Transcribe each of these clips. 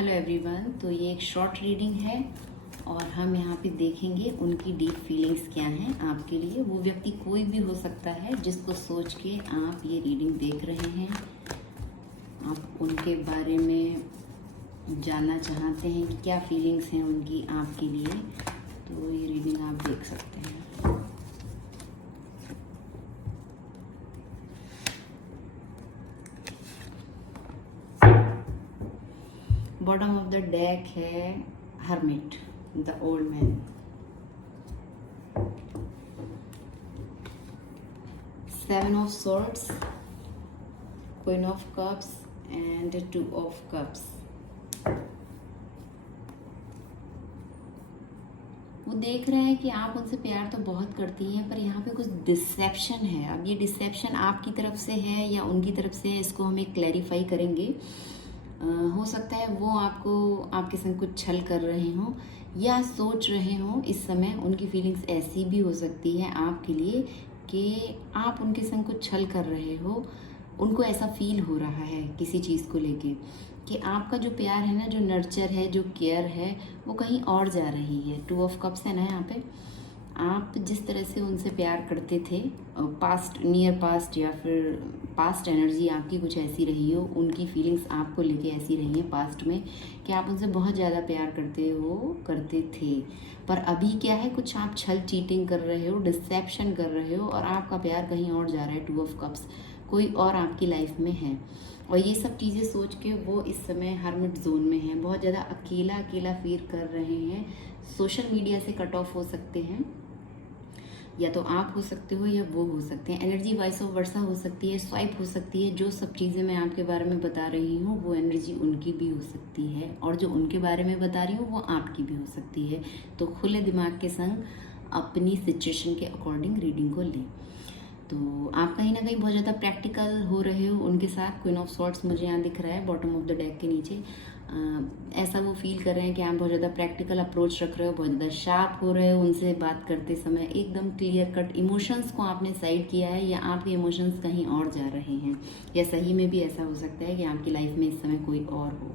Hello everyone. तो ये एक शॉर्ट रीडिंग है और हम यहाँ पे देखेंगे उनकी डीप फीलिंग्स क्या हैं आपके लिए। वो व्यक्ति कोई भी हो सकता है जिसको सोच के आप ये रीडिंग देख रहे हैं। आप उनके बारे में जानना चाहते हैं कि क्या फीलिंग्स हैं उनकी आपके लिए, तो ये रीडिंग आप देख सकते हैं। बॉटम ऑफ द डेक है hermit, the old man. Seven of swords, queen of cups and two of cups. वो देख रहे हैं कि आप उनसे प्यार तो बहुत करती हैं, पर यहाँ पे कुछ डिसेप्शन है। अब ये डिसेप्शन आपकी तरफ से है या उनकी तरफ से है, इसको हम एक क्लैरिफाई करेंगे। हो सकता है वो आपको आपके संग कुछ छल कर रहे हों या सोच रहे हों। इस समय उनकी फीलिंग्स ऐसी भी हो सकती है आपके लिए कि आप उनके संग कुछ छल कर रहे हो। उनको ऐसा फील हो रहा है किसी चीज़ को लेके कि आपका जो प्यार है ना, जो नर्चर है, जो केयर है, वो कहीं और जा रही है। टू ऑफ कप्स है ना यहाँ पे। आप जिस तरह से उनसे प्यार करते थे, पास्ट, नियर पास्ट या फिर पास्ट एनर्जी आपकी कुछ ऐसी रही हो, उनकी फीलिंग्स आपको लेके ऐसी रही हैं पास्ट में कि आप उनसे बहुत ज़्यादा प्यार करते थे। पर अभी क्या है, कुछ आप छल चीटिंग कर रहे हो, डिसेप्शन कर रहे हो और आपका प्यार कहीं और जा रहा है। टू ऑफ कप्स, कोई और आपकी लाइफ में है और ये सब चीज़ें सोच के वो इस समय हर्मिट जोन में है। बहुत ज़्यादा अकेला अकेला फील कर रहे हैं। सोशल मीडिया से कट ऑफ हो सकते हैं, या तो आप हो सकते हो या वो हो सकते हैं। एनर्जी वाइस ऑफ वर्सा हो सकती है, स्वाइप हो सकती है। जो सब चीज़ें मैं आपके बारे में बता रही हूँ वो एनर्जी उनकी भी हो सकती है और जो उनके बारे में बता रही हूँ वो आपकी भी हो सकती है। तो खुले दिमाग के संग अपनी सिचुएशन के अकॉर्डिंग रीडिंग को लें। तो आप कहीं ना कहीं बहुत ज़्यादा प्रैक्टिकल हो रहे हो उनके साथ। क्वीन ऑफ सॉर्ड्स मुझे यहाँ दिख रहा है बॉटम ऑफ द डेक के नीचे। ऐसा वो फील कर रहे हैं कि आप बहुत ज़्यादा प्रैक्टिकल अप्रोच रख रहे हो, बहुत ज़्यादा शार्प हो रहे हो उनसे बात करते समय। एकदम क्लियर कट इमोशंस को आपने साइड किया है या आपके इमोशंस कहीं और जा रहे हैं, या सही में भी ऐसा हो सकता है कि आपकी लाइफ में इस समय कोई और हो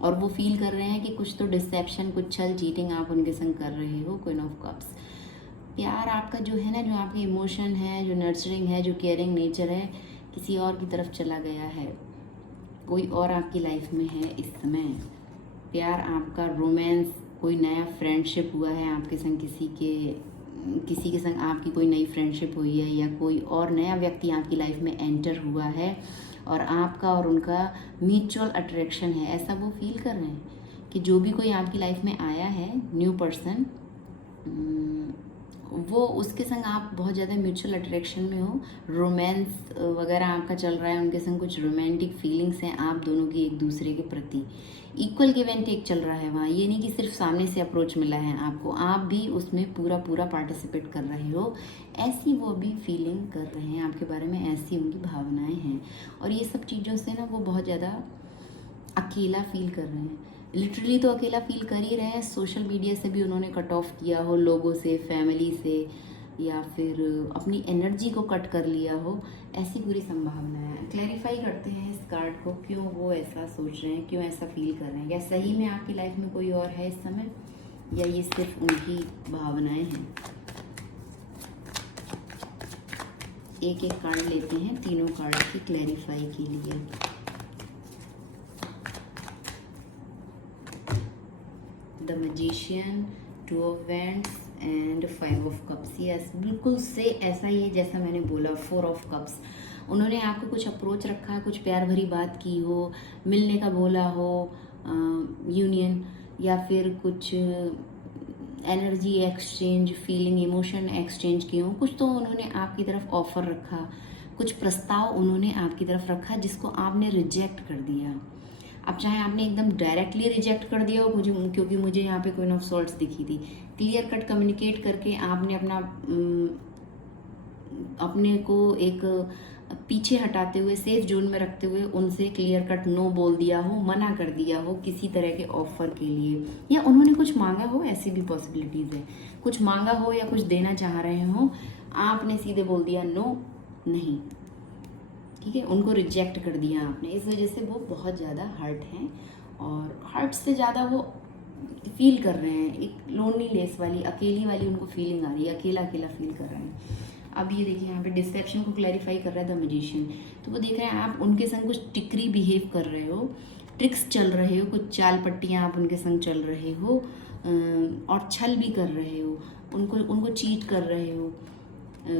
और वो फील कर रहे हैं कि कुछ तो डिसेप्शन, कुछ छल चीटिंग आप उनके संग कर रहे हो। क्वीन ऑफ कप्स, प्यार आपका जो है ना, जो आपके इमोशन है, जो नर्चरिंग है, जो केयरिंग नेचर है, किसी और की तरफ चला गया है। कोई और आपकी लाइफ में है इस समय। प्यार आपका, रोमांस, कोई नया फ्रेंडशिप हुआ है आपके संग, किसी के संग आपकी कोई नई फ्रेंडशिप हुई है या कोई और नया व्यक्ति आपकी लाइफ में एंटर हुआ है और आपका और उनका म्यूचुअल अट्रैक्शन है। ऐसा वो फील कर रहे हैं कि जो भी कोई आपकी लाइफ में आया है, न्यू पर्सन, वो उसके संग आप बहुत ज़्यादा म्यूचुअल अट्रैक्शन में हो। रोमांस वगैरह आपका चल रहा है, उनके संग कुछ रोमांटिक फीलिंग्स हैं आप दोनों की एक दूसरे के प्रति। इक्वल गिव एंड टेक चल रहा है वहाँ। ये नहीं कि सिर्फ सामने से अप्रोच मिला है आपको, आप भी उसमें पूरा पार्टिसिपेट कर रहे हो। ऐसी वो भी फीलिंग कर रहे हैं आपके बारे में, ऐसी उनकी भावनाएँ हैं और ये सब चीज़ों से ना वो बहुत ज़्यादा अकेला फील कर रहे हैं। लिटरली तो अकेला फील कर ही रहे हैं। सोशल मीडिया से भी उन्होंने कट ऑफ किया हो, लोगों से, फैमिली से, या फिर अपनी एनर्जी को कट कर लिया हो। ऐसी पूरी संभावना है। क्लैरिफाई करते हैं इस कार्ड को, क्यों वो ऐसा सोच रहे हैं, क्यों ऐसा फील कर रहे हैं। या सही में आपकी लाइफ में कोई और है इस समय, या ये सिर्फ उनकी भावनाएं हैं। एक एक कार्ड लेते हैं तीनों कार्ड की क्लैरिफाई के लिए। The magician, two of wands and five of cups. Yes, बिल्कुल से ऐसा ही है जैसा मैंने बोला। फोर ऑफ कप्स, उन्होंने आपको कुछ अप्रोच रखा, कुछ प्यार भरी बात की हो, मिलने का बोला हो, यूनियन, या फिर कुछ energy exchange, feeling, emotion exchange किए हो। कुछ तो उन्होंने आपकी तरफ ऑफर रखा, कुछ प्रस्ताव उन्होंने आपकी तरफ रखा जिसको आपने रिजेक्ट कर दिया। अब चाहे आपने एकदम डायरेक्टली रिजेक्ट कर दिया हो, क्योंकि मुझे यहाँ पे क्वीन ऑफ सॉर्ड्स दिखी थी। क्लियर कट कम्युनिकेट करके आपने अपने को एक पीछे हटाते हुए, सेफ जोन में रखते हुए उनसे क्लियर कट नो बोल दिया हो, मना कर दिया हो किसी तरह के ऑफर के लिए, या उन्होंने कुछ मांगा हो, ऐसी भी पॉसिबिलिटीज है। कुछ मांगा हो या कुछ देना चाह रहे हो, आपने सीधे बोल दिया नो, नहीं। ठीक है, उनको रिजेक्ट कर दिया आपने। इस वजह से वो बहुत ज़्यादा हर्ट हैं और हर्ट से ज़्यादा वो फील कर रहे हैं, एक लोनलीनेस वाली, अकेली वाली उनको फीलिंग आ रही है, अकेला अकेला फील कर रहे हैं। अब ये देखिए यहाँ पे डिसेप्शन को क्लैरिफाई कर रहा है द मैजिशियन। तो वो देख रहे हैं आप उनके संग कुछ टिकरी बिहेव कर रहे हो, ट्रिक्स चल रहे हो, कुछ चाल पट्टियाँ आप उनके संग चल रहे हो, और छल भी कर रहे हो, उनको चीट कर रहे हो।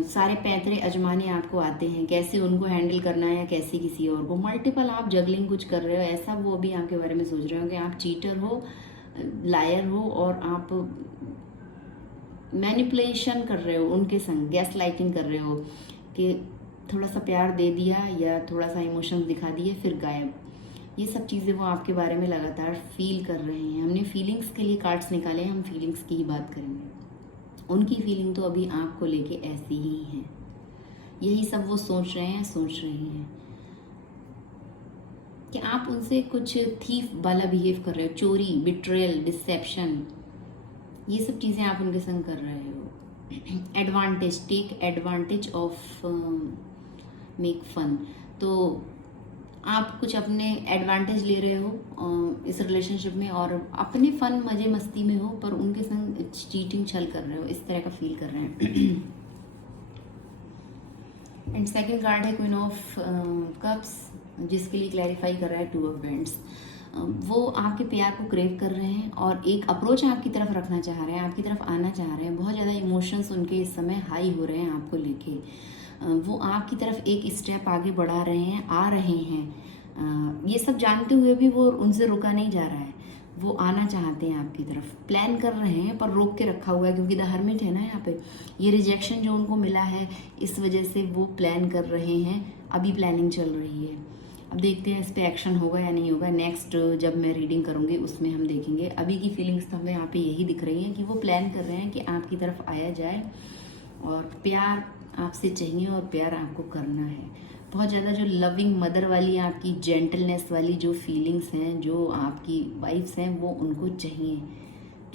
सारे पैंतरे अजमाने आपको आते हैं, कैसे उनको हैंडल करना है या कैसे किसी और को। मल्टीपल आप जगलिंग कुछ कर रहे हो, ऐसा वो अभी आपके बारे में सोच रहे हो कि आप चीटर हो, लायर हो, और आप मैनिपुलेशन कर रहे हो उनके संग, गैस लाइटिंग कर रहे हो कि थोड़ा सा प्यार दे दिया या थोड़ा सा इमोशंस दिखा दिए फिर गायब। ये सब चीज़ें वो आपके बारे में लगातार फील कर रहे हैं। हमने फीलिंग्स के लिए कार्ड्स निकाले, हम फीलिंग्स की ही बात करेंगे। उनकी फीलिंग तो अभी आपको लेके ऐसी ही है, यही सब वो सोच रहे हैं कि आप उनसे कुछ थीफ वाला बिहेव कर रहे हो, चोरी, बिट्रेयल, डिसेप्शन, ये सब चीज़ें आप उनके संग कर रहे हो। Advantage, take advantage of, make fun, तो आप कुछ अपने एडवांटेज ले रहे हो इस रिलेशनशिप में और अपने फन मजे मस्ती में हो, पर उनके संग चीटिंग छल कर रहे हो, इस तरह का फील कर रहे हैं। एंड सेकंड कार्ड है क्वीन ऑफ कप्स, जिसके लिए क्लैरिफाई कर रहा है टू ऑफ बैंड्स। वो आपके प्यार को क्रेव कर रहे हैं और एक अप्रोच आपकी तरफ रखना चाह रहे हैं, आपकी तरफ आना चाह रहे हैं। बहुत ज़्यादा इमोशंस उनके इस समय हाई हो रहे हैं आपको लेके। वो आपकी तरफ एक स्टेप आगे बढ़ा रहे हैं, आ रहे हैं। ये सब जानते हुए भी वो उनसे रुका नहीं जा रहा है, वो आना चाहते हैं आपकी तरफ, प्लान कर रहे हैं पर रोक के रखा हुआ है क्योंकि द हर्मिट है ना यहाँ पे। ये रिजेक्शन जो उनको मिला है इस वजह से वो प्लान कर रहे हैं, अभी प्लानिंग चल रही है। अब देखते हैं इस पे एक्शन होगा या नहीं होगा, नेक्स्ट जब मैं रीडिंग करूँगी उसमें हम देखेंगे। अभी की फीलिंग्स तो हमें यहाँ पे यही दिख रही हैं कि वो प्लान कर रहे हैं कि आपकी तरफ आया जाए और प्यार आपसे चाहिए और प्यार आपको करना है। बहुत ज़्यादा जो लविंग मदर वाली, आपकी जेंटलनेस वाली जो फीलिंग्स हैं, जो आपकी वाइफ्स हैं, वो उनको चाहिए।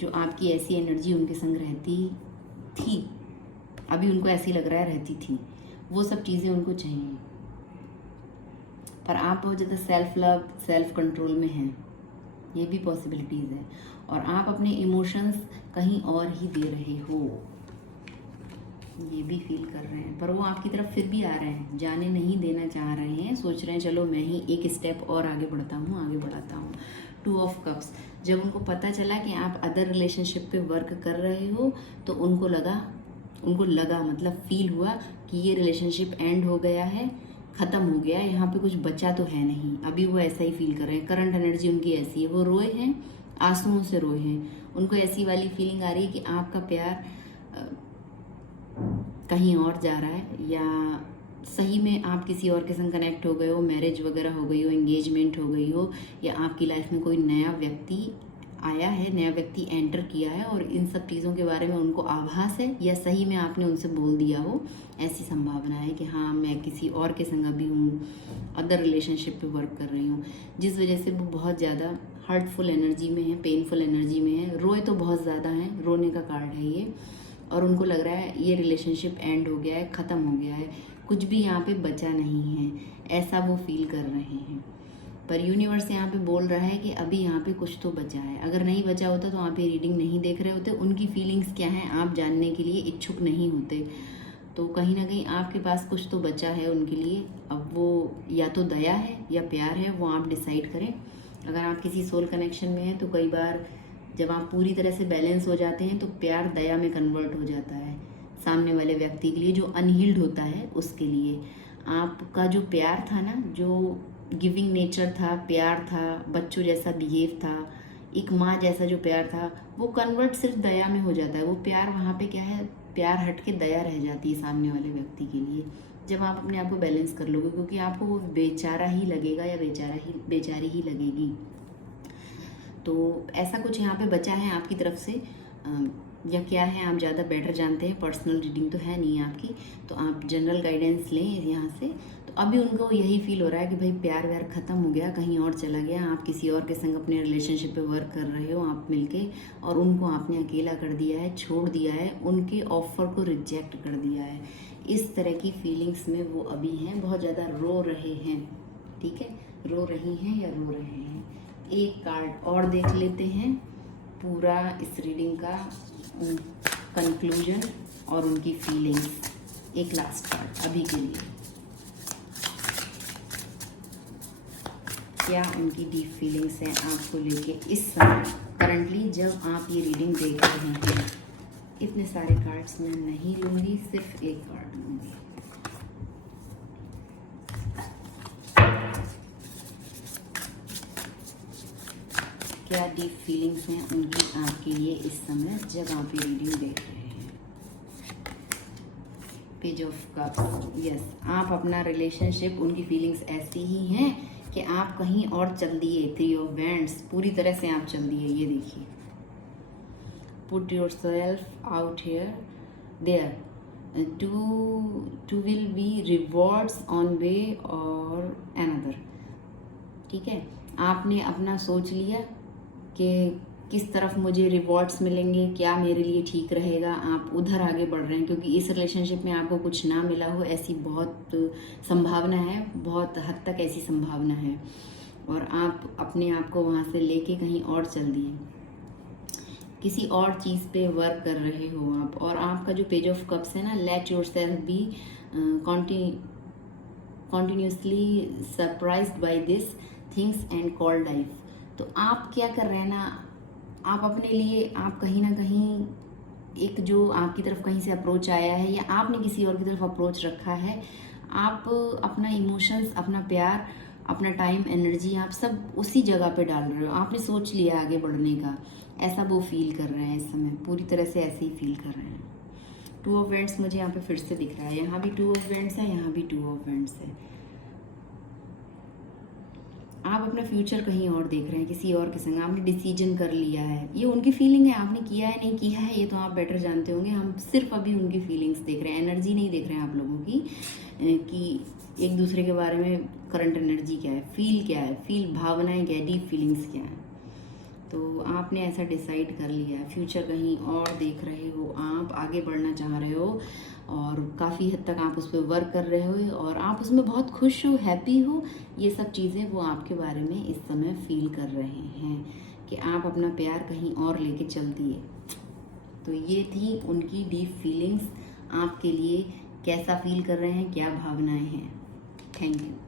जो आपकी ऐसी एनर्जी उनके संग रहती थी, अभी उनको ऐसी लग रहा है रहती थी, वो सब चीज़ें उनको चाहिए। पर आप बहुत ज़्यादा सेल्फ लव, सेल्फ कंट्रोल में हैं, ये भी पॉसिबिलिटीज़ है। और आप अपने इमोशंस कहीं और ही दे रहे हो, ये भी फील कर रहे हैं। पर वो आपकी तरफ फिर भी आ रहे हैं, जाने नहीं देना चाह रहे हैं, सोच रहे हैं चलो मैं ही एक स्टेप और आगे बढ़ता हूँ, आगे बढ़ाता हूँ। टू ऑफ कप्स, जब उनको पता चला कि आप अदर रिलेशनशिप पे वर्क कर रहे हो तो उनको लगा मतलब फील हुआ कि ये रिलेशनशिप एंड हो गया है, ख़त्म हो गया, यहाँ पे कुछ बचा तो है नहीं। अभी वो ऐसा ही फील कर रहे हैं, करंट एनर्जी उनकी ऐसी है, वो रोए हैं, आंसुओं से रोए हैं। उनको ऐसी वाली फीलिंग आ रही है कि आपका प्यार कहीं और जा रहा है, या सही में आप किसी और के संग कनेक्ट हो गए हो, मैरिज वगैरह हो गई हो, एंगेजमेंट हो गई हो, या आपकी लाइफ में कोई नया व्यक्ति आया है, नया व्यक्ति एंटर किया है और इन सब चीज़ों के बारे में उनको आभास है, या सही में आपने उनसे बोल दिया हो। ऐसी संभावना है कि हाँ मैं किसी और के संग अभी हूँ, अदर रिलेशनशिप पे वर्क कर रही हूँ, जिस वजह से वो बहुत ज़्यादा हर्टफुल एनर्जी में है, पेनफुल एनर्जी में है, रोए तो बहुत ज़्यादा हैं, रोने का कार्ड है ये। और उनको लग रहा है ये रिलेशनशिप एंड हो गया है, ख़त्म हो गया है, कुछ भी यहाँ पे बचा नहीं है, ऐसा वो फील कर रहे हैं। पर यूनिवर्स यहाँ पे बोल रहा है कि अभी यहाँ पे कुछ तो बचा है। अगर नहीं बचा होता तो आप ये रीडिंग नहीं देख रहे होते, उनकी फीलिंग्स क्या हैं आप जानने के लिए इच्छुक नहीं होते। तो कहीं ना कहीं आपके पास कुछ तो बचा है उनके लिए। अब वो या तो दया है या प्यार है, वो आप डिसाइड करें। अगर आप किसी सोल कनेक्शन में हैं तो कई बार जब आप पूरी तरह से बैलेंस हो जाते हैं तो प्यार दया में कन्वर्ट हो जाता है सामने वाले व्यक्ति के लिए, जो अनहील्ड होता है उसके लिए। आपका जो प्यार था ना, जो गिविंग नेचर था, प्यार था, बच्चों जैसा बिहेव था, एक माँ जैसा जो प्यार था, वो कन्वर्ट सिर्फ दया में हो जाता है। वो प्यार वहाँ पे क्या है, प्यार हट के दया रह जाती है सामने वाले व्यक्ति के लिए, जब आप अपने आप को बैलेंस कर लोगे, क्योंकि आपको वो बेचारा ही लगेगा या बेचारी ही लगेगी। तो ऐसा कुछ यहाँ पे बचा है आपकी तरफ से, या क्या है आप ज़्यादा बेटर जानते हैं। पर्सनल रीडिंग तो है नहीं आपकी, तो आप जनरल गाइडेंस लें यहाँ से। तो अभी उनको यही फील हो रहा है कि भाई प्यार व्यार ख़त्म हो गया, कहीं और चला गया, आप किसी और के संग अपने रिलेशनशिप पे वर्क कर रहे हो आप मिलके, और उनको आपने अकेला कर दिया है, छोड़ दिया है, उनके ऑफर को रिजेक्ट कर दिया है। इस तरह की फीलिंग्स में वो अभी हैं, बहुत ज़्यादा रो रहे हैं। ठीक है, रो रही हैं या रो रहे हैं, एक कार्ड और देख लेते हैं, पूरा इस रीडिंग का कंक्लूजन और उनकी फीलिंग्स। एक लास्ट कार्ड अभी के लिए, क्या उनकी डीप फीलिंग्स हैं आपको लेके इस समय करंटली जब आप ये रीडिंग देख रहे हैं। इतने सारे कार्ड्स मैं नहीं लूँगी, सिर्फ एक कार्ड लूँगी। क्या डीप फीलिंग्स हैं उनकी आपके लिए इस समय जब आप ये रीडिंग देख रहे हैं। पेज ऑफ कप्स, यस, आप अपना रिलेशनशिप, उनकी फीलिंग्स ऐसी ही हैं कि आप कहीं और चल दिए। थ्री ऑफ वैंड्स, पूरी तरह से आप चल दिए। ये देखिए, put yourself out here there to will be rewards on way और अनदर। ठीक है, आपने अपना सोच लिया कि किस तरफ मुझे रिवॉर्ड्स मिलेंगे, क्या मेरे लिए ठीक रहेगा। आप उधर आगे बढ़ रहे हैं क्योंकि इस रिलेशनशिप में आपको कुछ ना मिला हो, ऐसी बहुत संभावना है, बहुत हद तक ऐसी संभावना है। और आप अपने आप को वहाँ से लेके कहीं और चल दिए, किसी और चीज़ पे वर्क कर रहे हो आप। और आपका जो पेज ऑफ कप्स है ना, let yourself be continuously surprised by this things and call life. तो आप क्या कर रहे हैं ना, आप अपने लिए, आप कहीं ना कहीं एक जो आपकी तरफ कहीं से अप्रोच आया है या आपने किसी और की तरफ अप्रोच रखा है, आप अपना इमोशंस, अपना प्यार, अपना टाइम, एनर्जी आप सब उसी जगह पे डाल रहे हो। आपने सोच लिया आगे बढ़ने का, ऐसा वो फील कर रहे हैं इस समय, पूरी तरह से ऐसे ही फील कर रहे हैं। टू ऑफ वैंड्स मुझे यहाँ पे फिर से दिख रहा है, यहाँ भी टू ऑफ वैंड्स है, यहाँ भी टू ऑफ वैंड्स है। आप अपना फ्यूचर कहीं और देख रहे हैं, किसी और के संग आपने डिसीजन कर लिया है। ये उनकी फीलिंग है, आपने किया है नहीं किया है ये तो आप बेटर जानते होंगे। हम सिर्फ अभी उनकी फीलिंग्स देख रहे हैं, एनर्जी नहीं देख रहे हैं आप लोगों की कि एक दूसरे के बारे में करंट एनर्जी क्या है, फील क्या है, भावनाएं क्या है, डीप फीलिंग्स क्या है। तो आपने ऐसा डिसाइड कर लिया है, फ्यूचर कहीं और देख रहे हो, आप आगे बढ़ना चाह रहे हो और काफ़ी हद तक आप उस पर वर्क कर रहे हो और आप उसमें बहुत खुश हो, हैप्पी हो। ये सब चीज़ें वो आपके बारे में इस समय फील कर रहे हैं कि आप अपना प्यार कहीं और लेके चल दिए। तो ये थी उनकी डीप फीलिंग्स आपके लिए, कैसा फील कर रहे हैं, क्या भावनाएं हैं। Thank you.